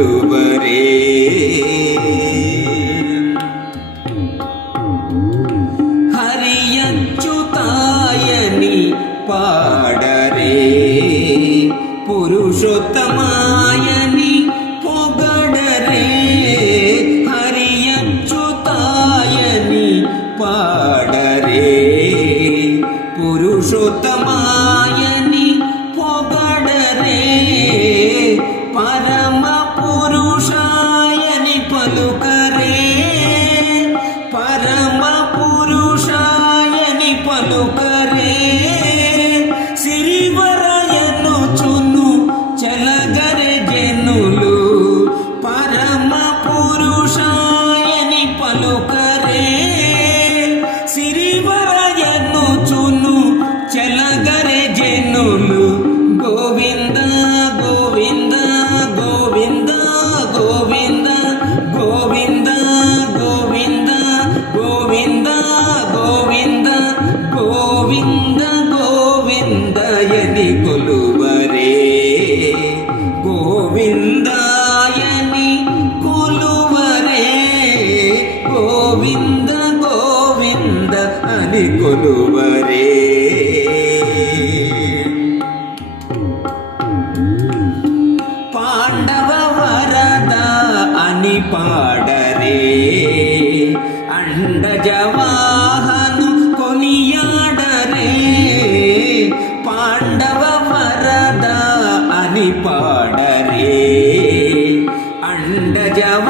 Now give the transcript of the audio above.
പുലുവരേ ഹരിയച്ചുതായനി പാടരേ. പുരുഷോത്തമായനി പുകടരേ. ഹരിയച്ചുതായനി പാടരേ. പുരുഷോത്തമായ నాలుక గోవిందాయని కొలువరే. గోవింద గోవింద అని కొలువరే. పాండవ వరద అని పాడరే. అండజవా Yeah.